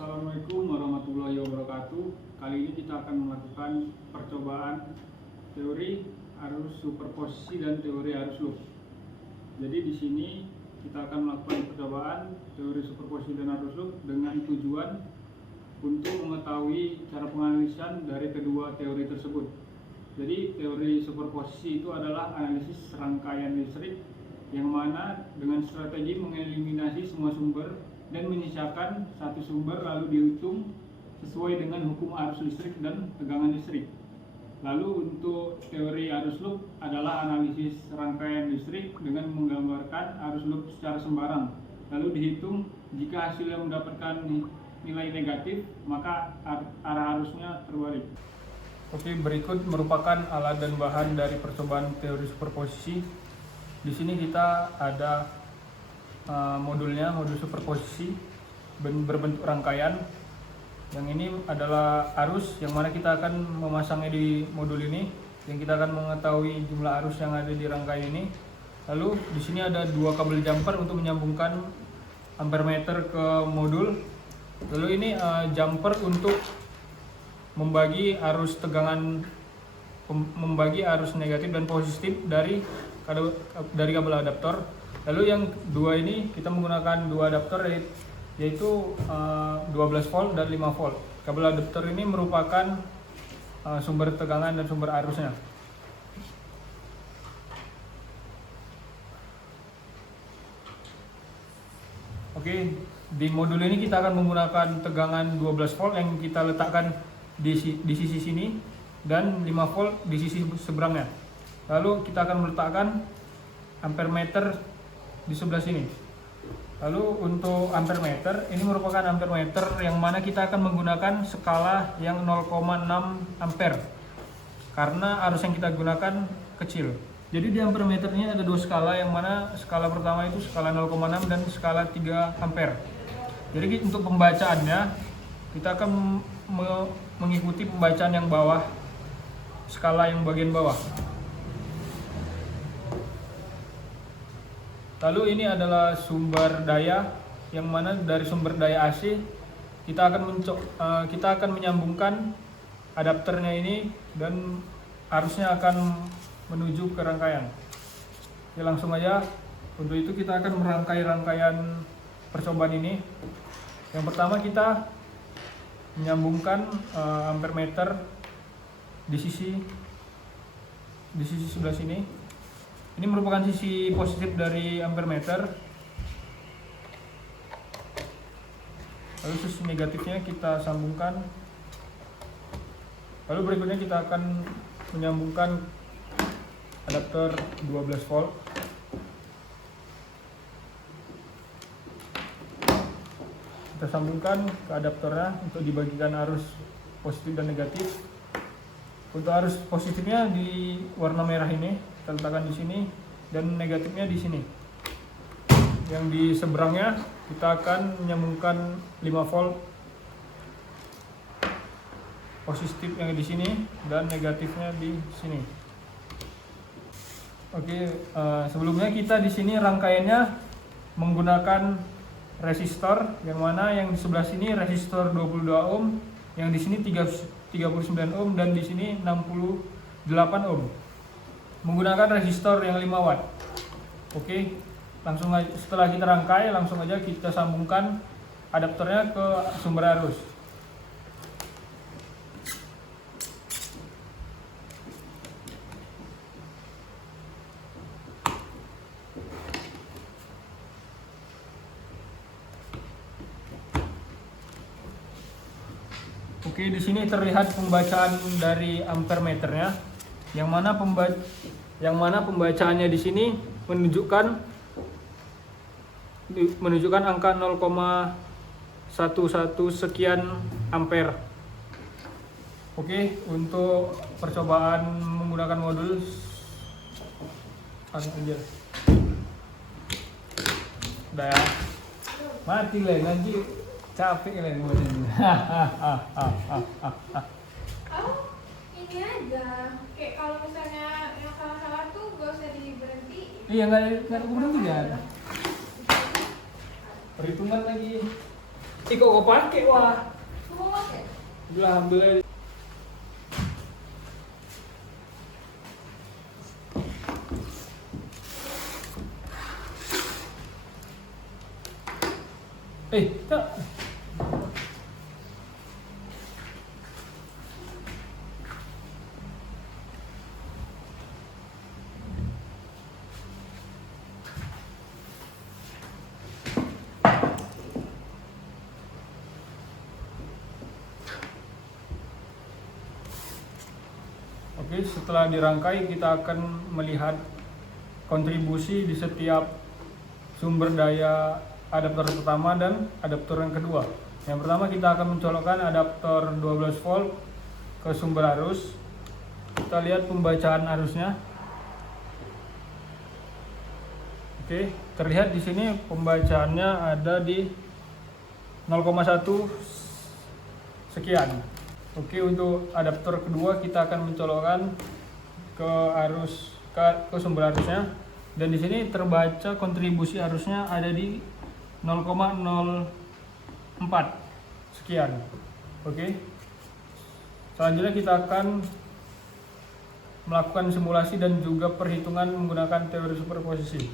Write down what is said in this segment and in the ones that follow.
Assalamualaikum warahmatullahi wabarakatuh. Kali ini kita akan melakukan percobaan teori arus superposisi dan teori arus loop. Jadi di sini kita akan melakukan percobaan teori superposisi dan arus loop dengan tujuan untuk mengetahui cara penganalisan dari kedua teori tersebut. Jadi teori superposisi itu adalah analisis rangkaian listrik yang mana dengan strategi mengeliminasi semua sumber dan menyisakan satu sumber lalu dihitung sesuai dengan hukum arus listrik dan tegangan listrik. Lalu untuk teori arus loop adalah analisis rangkaian listrik dengan menggambarkan arus loop secara sembarang. Lalu dihitung jika hasilnya mendapatkan nilai negatif maka arah arusnya terbalik. Oke, berikut merupakan alat dan bahan dari percobaan teori superposisi. Di sini kita ada modulnya, modul superposisi berbentuk rangkaian. Yang ini adalah arus yang mana kita akan memasangnya di modul ini, yang kita akan mengetahui jumlah arus yang ada di rangkaian ini. Lalu di sini ada dua kabel jumper untuk menyambungkan ampermeter ke modul. Lalu ini jumper untuk membagi arus tegangan, membagi arus negatif dan positif dari kabel adaptor. Lalu yang dua ini kita menggunakan dua adaptor yaitu 12 volt dan 5 volt. Kabel adaptor ini merupakan sumber tegangan dan sumber arusnya. Oke, di modul ini kita akan menggunakan tegangan 12 volt yang kita letakkan di sisi sini dan 5 volt di sisi seberangnya. Lalu kita akan meletakkan ampermeter di sebelah sini. Lalu untuk ampermeter, ini merupakan ampermeter yang mana kita akan menggunakan skala yang 0,6 ampere karena arus yang kita gunakan kecil. Jadi di ampermeter ini ada dua skala, yang mana skala pertama itu skala 0,6 dan skala 3 ampere. Jadi untuk pembacaannya kita akan mengikuti pembacaan yang bawah, skala yang bagian bawah. Lalu ini adalah sumber daya, yang mana dari sumber daya AC kita akan menyambungkan adapternya ini dan arusnya akan menuju ke rangkaian. Ya, langsung aja. Untuk itu kita akan merangkai rangkaian percobaan ini. Yang pertama kita menyambungkan ampermeter di sisi sebelah sini. Ini merupakan sisi positif dari ampermeter. Lalu sisi negatifnya kita sambungkan. Lalu berikutnya kita akan menyambungkan adaptor 12 volt. Kita sambungkan ke adaptornya untuk dibagikan arus positif dan negatif. Untuk arus positifnya di warna merah ini kita letakkan di sini dan negatifnya di sini. Yang di seberangnya kita akan menyambungkan 5 volt positif yang di sini dan negatifnya di sini. Oke, sebelumnya kita di sini rangkaiannya menggunakan resistor, yang mana yang di sebelah sini resistor 22 ohm, yang di sini 39 ohm dan di sini 68 ohm. Menggunakan resistor yang 5 watt. Oke, langsung aja, setelah kita rangkai langsung aja kita sambungkan adaptornya ke sumber arus. Oke, di sini terlihat pembacaan dari ampermeternya, yang mana pembacaannya di sini menunjukkan angka 0,11 sekian ampere. Oke, untuk percobaan menggunakan modul aja. Udah ya. Mati lah nanti. Capek lah ini. Ini aja. Kayak kalau misalnya yang salah-salah tuh gak usah diberhenti. Iya, nggak berhenti ya. Perhitungan lagi. Iko kau pakai wah. Mau pakai? Belah ambil. Tak. Oke, setelah dirangkai kita akan melihat kontribusi di setiap sumber daya adaptor pertama dan adaptor yang kedua. Yang pertama kita akan mencolokkan adaptor 12 volt ke sumber arus. Kita lihat pembacaan arusnya. Oke, terlihat di sini pembacaannya ada di 0,1 sekian. Oke, untuk adaptor kedua kita akan mencolokkan ke sumber arusnya, dan di sini terbaca kontribusi arusnya ada di 0,04 sekian. Oke. Selanjutnya kita akan melakukan simulasi dan juga perhitungan menggunakan teori superposisi.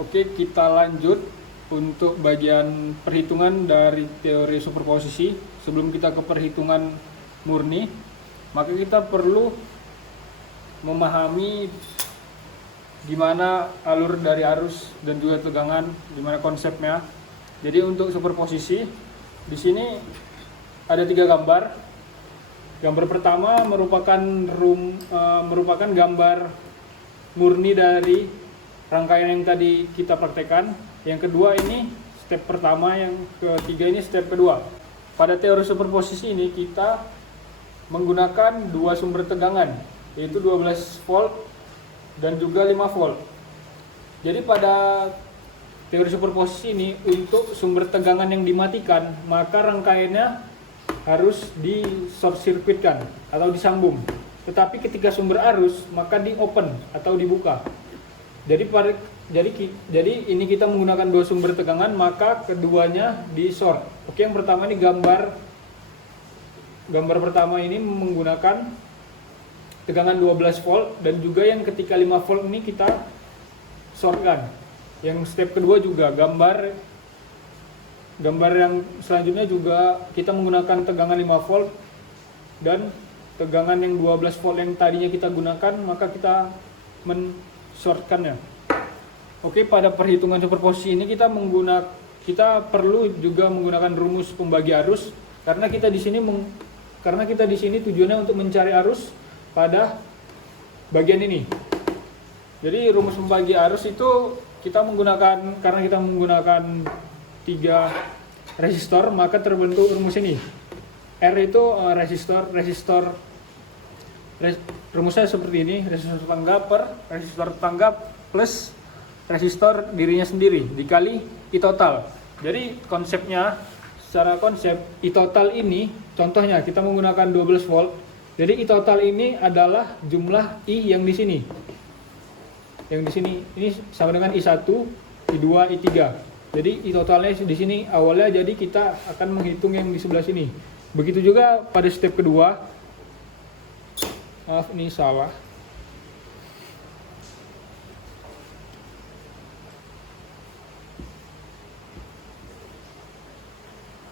Oke, kita lanjut untuk bagian perhitungan dari teori superposisi. Sebelum kita ke perhitungan murni, maka kita perlu memahami gimana alur dari arus dan juga tegangan, gimana konsepnya. Jadi untuk superposisi di sini ada 3 gambar. Gambar pertama merupakan gambar murni dari rangkaian yang tadi kita praktekkan. Yang kedua ini step pertama, yang ketiga ini step kedua. Pada teori superposisi ini kita menggunakan 2 sumber tegangan, yaitu 12 volt dan juga 5 volt. Jadi pada teori superposisi ini untuk sumber tegangan yang dimatikan, maka rangkaiannya harus di short circuitkan atau disambung. Tetapi ketika sumber arus, maka di open atau dibuka. Jadi ini kita menggunakan 2 sumber tegangan, maka keduanya di short. Oke, yang pertama ini gambar pertama ini menggunakan tegangan 12 volt, dan juga yang ketika 5 volt ini kita shortkan. Yang step kedua juga gambar yang selanjutnya juga kita menggunakan tegangan 5 volt dan tegangan yang 12 volt yang tadinya kita gunakan, maka kita men-shortkannya. Oke, pada perhitungan superposisi ini kita perlu juga menggunakan rumus pembagi arus, karena kita di sini tujuannya untuk mencari arus pada bagian ini. Jadi rumus pembagi arus itu karena kita menggunakan 3 resistor, maka terbentuk rumus ini. R itu rumusnya seperti ini, resistor tanggap plus resistor dirinya sendiri dikali I total. Jadi secara konsep I total ini, contohnya kita menggunakan 12 volt. Jadi I total ini adalah jumlah I yang di sini. Yang di sini ini sama dengan I1, I2, I3. Jadi I totalnya di sini awalnya, jadi kita akan menghitung yang di sebelah sini. Begitu juga pada step kedua. Maaf, ini salah.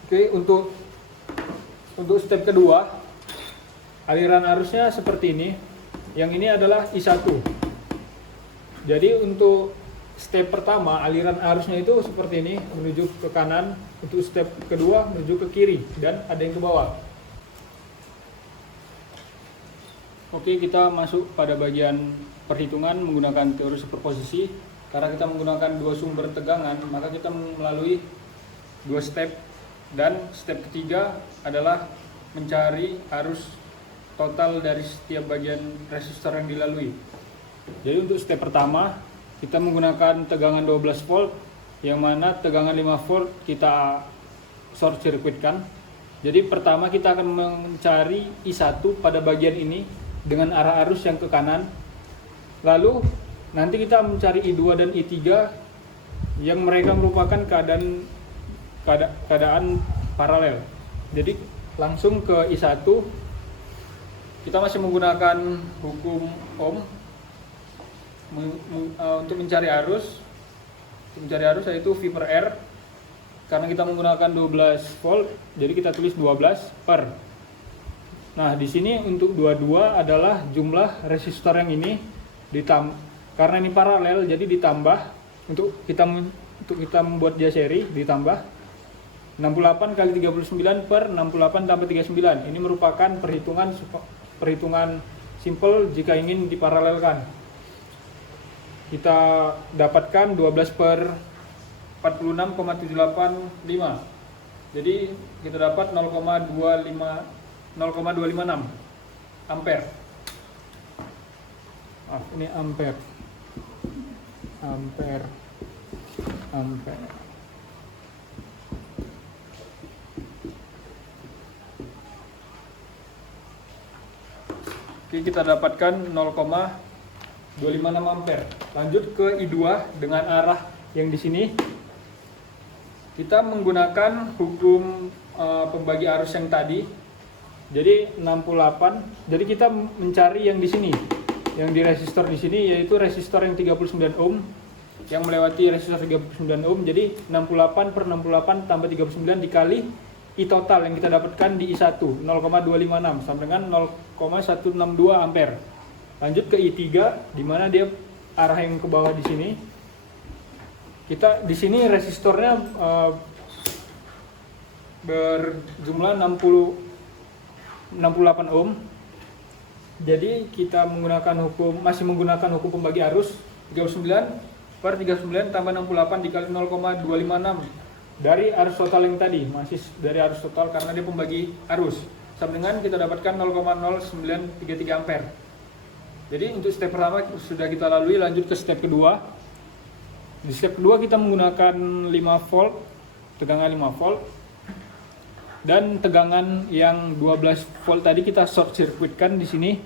Oke, untuk step kedua, aliran arusnya seperti ini. Yang ini adalah I1. Jadi untuk step pertama, aliran arusnya itu seperti ini, menuju ke kanan. Untuk step kedua, menuju ke kiri, dan ada yang ke bawah. Oke, kita masuk pada bagian perhitungan menggunakan teori superposisi. Karena kita menggunakan 2 sumber tegangan, maka kita melalui 2 step. Dan step ketiga adalah mencari arus total dari setiap bagian resistor yang dilalui. Jadi untuk step pertama kita menggunakan tegangan 12 volt, yang mana tegangan 5 volt kita short circuitkan. Jadi pertama kita akan mencari I1 pada bagian ini dengan arah arus yang ke kanan. Lalu nanti kita mencari I2 dan I3 yang mereka merupakan keadaan paralel. Jadi langsung ke I1, kita masih menggunakan hukum Ohm untuk mencari arus. Untuk mencari arus yaitu V per R. Karena kita menggunakan 12 volt, jadi kita tulis 12 per. Nah, di sini untuk 22 adalah jumlah resistor yang ini karena ini paralel, jadi ditambah untuk kita membuat dia seri, ditambah 68 kali 39 per 68 tambah 39. Ini merupakan perhitungan simple jika ingin diparalelkan. Kita dapatkan 12 per 46,785. Jadi kita dapat 0,256 ampere. Ini ampere. Oke, kita dapatkan 0,256 ampere. Lanjut ke I2 dengan arah yang di sini. Kita menggunakan hukum pembagi arus yang tadi. Jadi 68. Jadi kita mencari yang di sini. Yang di resistor di sini yaitu resistor yang 39 ohm yang melewati resistor 39 ohm. Jadi 68 per 68 tambah 39 dikali I total yang kita dapatkan di I1 0,256 sama dengan 0,162 ampere. Lanjut ke I3 di mana dia arah yang ke bawah di sini. Kita di sini resistornya berjumlah 68 ohm. Jadi kita masih menggunakan hukum pembagi arus 39 per 39 tambah 68 dikali 0,256 dari arus total yang tadi, masih dari arus total karena dia pembagi arus. Sama dengan kita dapatkan 0,0933 ampere. Jadi untuk step pertama sudah kita lalui, lanjut ke step kedua. Di step kedua kita menggunakan 5 volt, tegangan 5 volt. Dan tegangan yang 12 volt tadi kita short circuitkan di sini.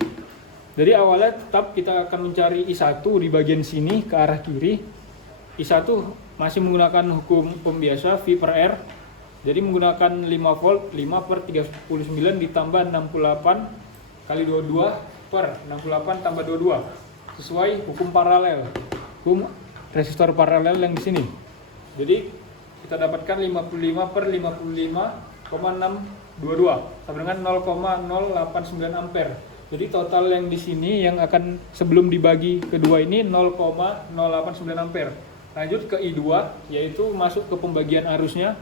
Jadi awalnya tetap kita akan mencari I1 di bagian sini ke arah kiri. I1 masih menggunakan hukum Ohm biasa V per R. Jadi menggunakan 5 volt, 5 per 39 ditambah 68 kali 22 per 68 tambah 22. Sesuai hukum paralel. Hukum resistor paralel yang di sini. Jadi kita dapatkan 55 per 55,622 sama dengan 0,089 ampere. Jadi total yang di sini yang akan sebelum dibagi kedua ini 0,089 ampere. Lanjut ke I2 yaitu masuk ke pembagian arusnya.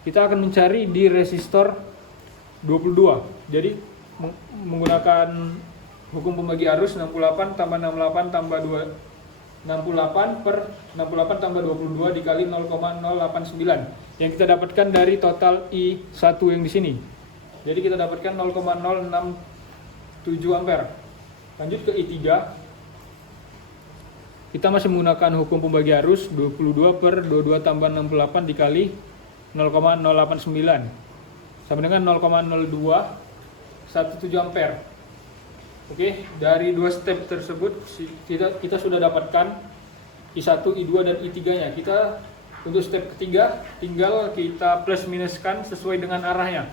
Kita akan mencari di resistor 22. Jadi menggunakan hukum pembagi arus 68 tambah 68 tambah 2 68 per 68 tambah 22 dikali 0,089 yang kita dapatkan dari total I1 yang di sini. Jadi kita dapatkan 0,067 ampere. Lanjut ke I3. Kita masih menggunakan hukum pembagi arus 22 per 22 tambah 68 dikali 0,089 sama dengan 0,0217 ampere. Oke, dari dua step tersebut kita sudah dapatkan I1, I2 dan I3-nya. Kita untuk step ketiga tinggal kita plus minuskan sesuai dengan arahnya.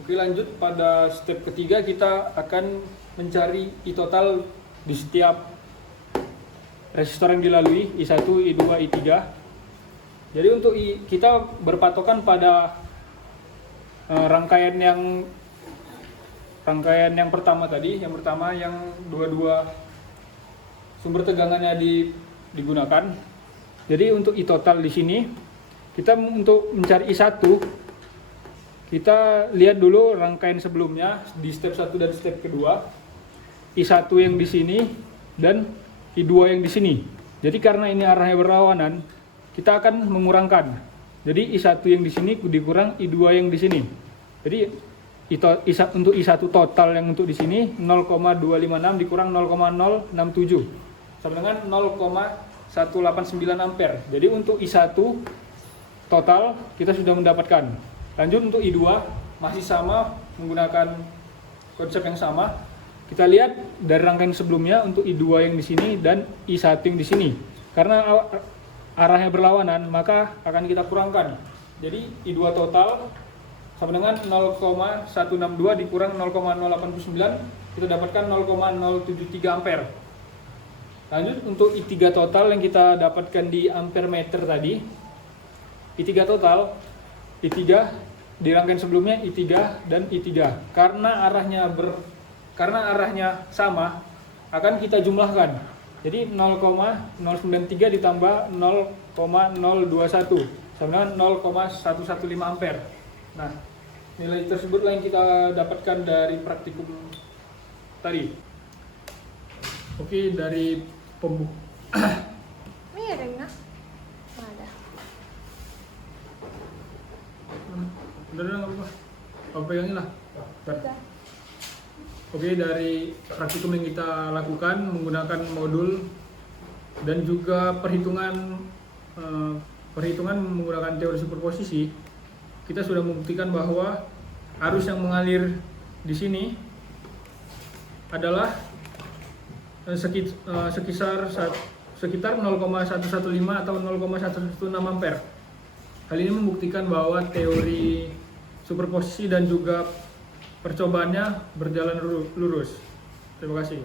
Oke, lanjut pada step ketiga kita akan mencari I total di setiap resistor yang dilalui, I1, I2, I3. Jadi untuk kita berpatokan pada rangkaian yang pertama tadi, yang pertama yang dua sumber tegangannya digunakan. Jadi untuk I total di sini kita untuk mencari I1 kita lihat dulu rangkaian sebelumnya di step 1 dan step kedua. I1 yang di sini dan I2 yang di sini. Jadi karena ini arahnya berlawanan, kita akan mengurangkan. Jadi I1 yang di sini dikurang I2 yang di sini. Jadi untuk I1 total yang untuk di sini 0,256 dikurang 0,067 sama dengan 0,189 ampere. Jadi untuk I1 total kita sudah mendapatkan. Lanjut untuk I2 masih sama menggunakan konsep yang sama. Kita lihat dari rangkaian sebelumnya untuk I2 yang di sini dan I1 yang di sini. karena arahnya berlawanan, maka akan kita kurangkan. Jadi I2 total sama dengan 0,162 dikurang 0,089, kita dapatkan 0,073 ampere. Lanjut untuk I3 total yang kita dapatkan di ampere meter tadi. I3 total, I3 di rangkaian sebelumnya I3 dan I3. Karena arahnya sama, akan kita jumlahkan. Jadi 0,093 ditambah 0,021 sama dengan 0,115 ampere. Nah, nilai tersebutlah yang kita dapatkan dari praktikum tadi. Oke, dari Miring nah. Ada. Udah nggak apa-apa. Kamu pegangin lah. Udah. Oke, dari praktikum yang kita lakukan menggunakan modul dan juga perhitungan menggunakan teori superposisi, kita sudah membuktikan bahwa arus yang mengalir di sini adalah sekitar 0,115 atau 0,116 ampere. Hal ini membuktikan bahwa teori superposisi dan juga percobaannya berjalan lurus. Terima kasih.